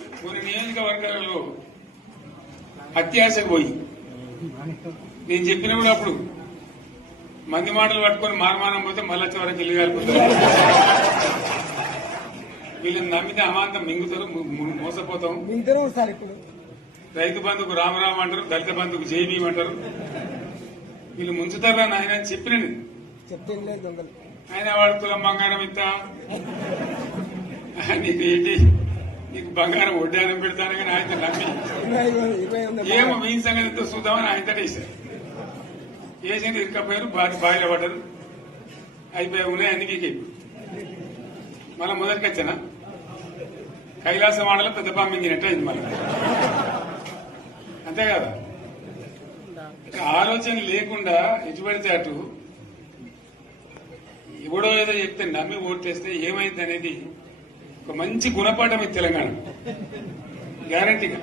కొన్ని నియోజకవర్గాలలో అత్యాశకు పోయి నేను చెప్పినప్పుడు అప్పుడు మంది మాటలు పట్టుకొని మారమానం పోతే మళ్ళీ వరకు ఇల్లు కాలిపోతారు. వీళ్ళని నమ్మితే అమాంతం మింగుతారు, మోసపోతాం. రైతు బంధుకు రామరామ అంటారు, దళిత బంధుకు జైబీ అంటారు. వీళ్ళు ముంచుతారా నాయన అని చెప్పిన ఆయన వాడు తులం బంగారం ఇస్తా, నీకు ఏంటి నీకు బంగారం వడ్డానం పెడతాను కానీ ఆయన నమ్మి ఏమో మీ సంగతితో చూద్దామని ఆయనతో వేశారు. వేసింది ఇరుకపోయారు, బాయిలో పడ్డారు, అయిపోయి ఉన్నాయి అన్ని పీకే. మళ్ళీ మొదటికి వచ్చానా కైలాస వాడలో పెద్ద పంపించినట్టు అయింది మళ్ళీ. అంతే కదా, ఆలోచన లేకుండా ఎటు పడితే అటు ఎవడో ఏదో చెప్తే నమ్మి ఓట్లేస్తే ఏమైంది అనేది ఒక మంచి గుణపాఠం ఇది తెలంగాణ గ్యారంటీగా.